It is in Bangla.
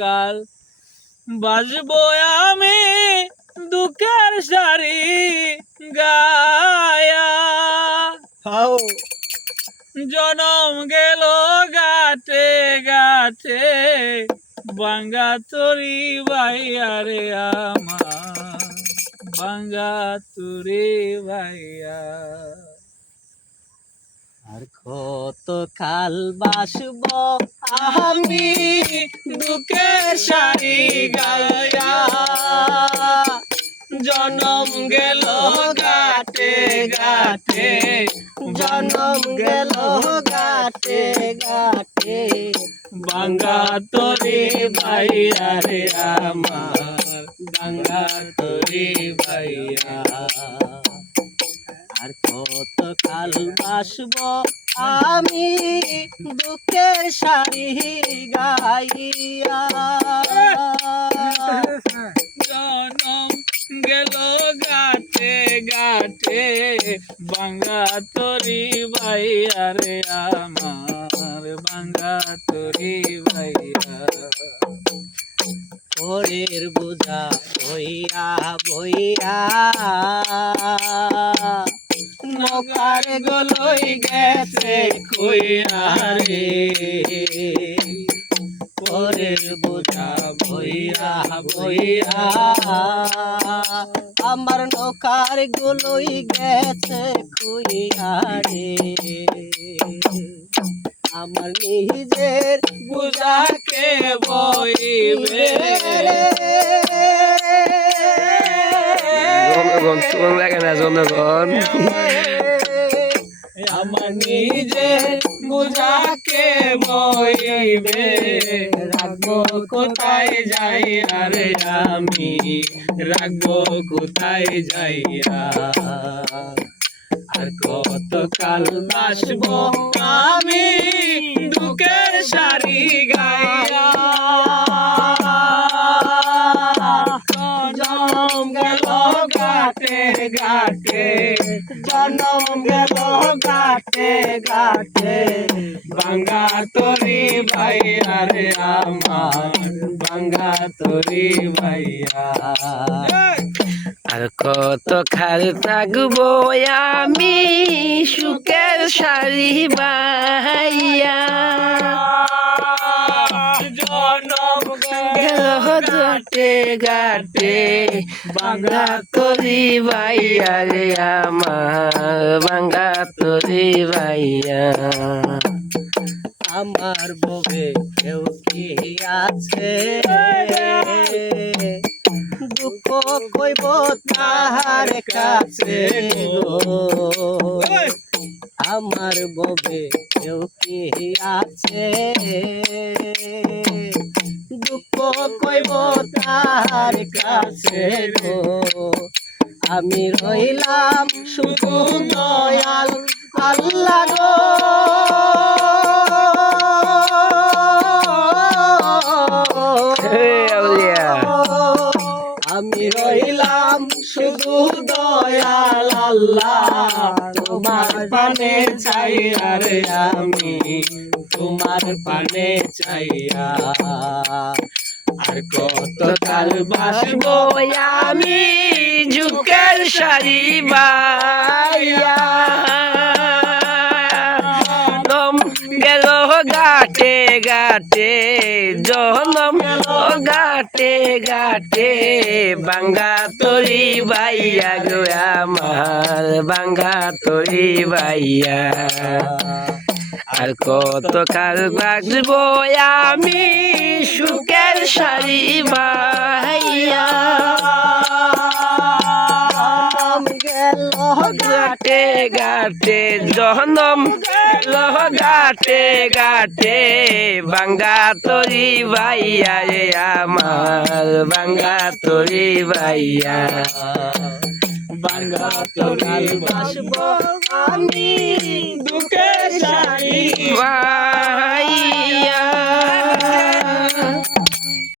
কাল বাজবো আমি দুঃখের সারি গায়া। জনম গেল গাতে গাতে বাঙ্গা তরি ভাইয়া রে আমার বাঙ্গা তরি ভাইয়া। আর কত কাল বাসব আমি দুঃখের সারি গায়া। জনম গেল গাতে গাতে জনম গেল গাতে গাতে বাঙ্গা তরি ভাইয়া রে আমার বাঙ্গা তরি ভাইয়া। আর কত কাল বাসব আমি দুঃখের সারি গাইয়া। জনম গেল গাতে গাতে বাঙ্গা তরি ভাইয়া রে আমার বাঙ্গা তরি ভাইয়া। পরের বোঝা বইয়া বইয়া নৌকার গলই গেছে কইয়া রে। পরের বোঝা বইয়া বইয়া আমার নৌকার গলই গেছে কইয়া রে। আমার নিজের বুঝাকে বইবে জনগণ কোন লাগে না জনগণ আমার নিজের বুঝাকে বইবে। রাখবো কোথায় যাইয়া রে আমি রাখবো কোথায় যাইয়া। আর কত কাল বাসবো আমি দুঃখের সারি গাইয়া। জনম গেল গাতে গাতে জনম গেল গাতে গাতে বাঙ্গা তরি ভাইয়া রে আমার বাঙ্গা তরি ভাইয়া। আর কত কাল থাকবো আমি সুখের সারি বাইয়া। জনম গেল গাটে গাটে বাঙ্গা তরি বাইয়া রে আমার বাঙ্গা তরি বাইয়া। আমার বুকে কেউ কি আছে দুঃখ কইব তাহার কাছে গো। আমার বুকে কেউ কি আছে দুঃখ কইব তাহার কাছে গো। আমি রইলাম শুধু দয়াল আল্লাহ গো। আমি রইলাম শুধু দয়াল আল্লাহ তোমার পানে চাইয়া রে আমি তোমার পানে চাইয়া। আর কত কাল বাসবো আমি ঝুঁকের সারি বাইয়া। জনম গেল গাটে গাটে জনম গাটে গাটে বাঙ্গা তরি বাইয়া গো আমার বাঙ্গা তরি বাইয়া। আর কত কাল বাজবো আমি সুখের সারি বাইয়া। গেল গাটে গাটে জনম গেল গাটে গাটে বাঙ্গা তরি বাইয়া রে আমার বাঙ্গা তরি বাইয়া। বাঙ্গা তরি বাসবো আমি দুঃখের সারি বাইয়া।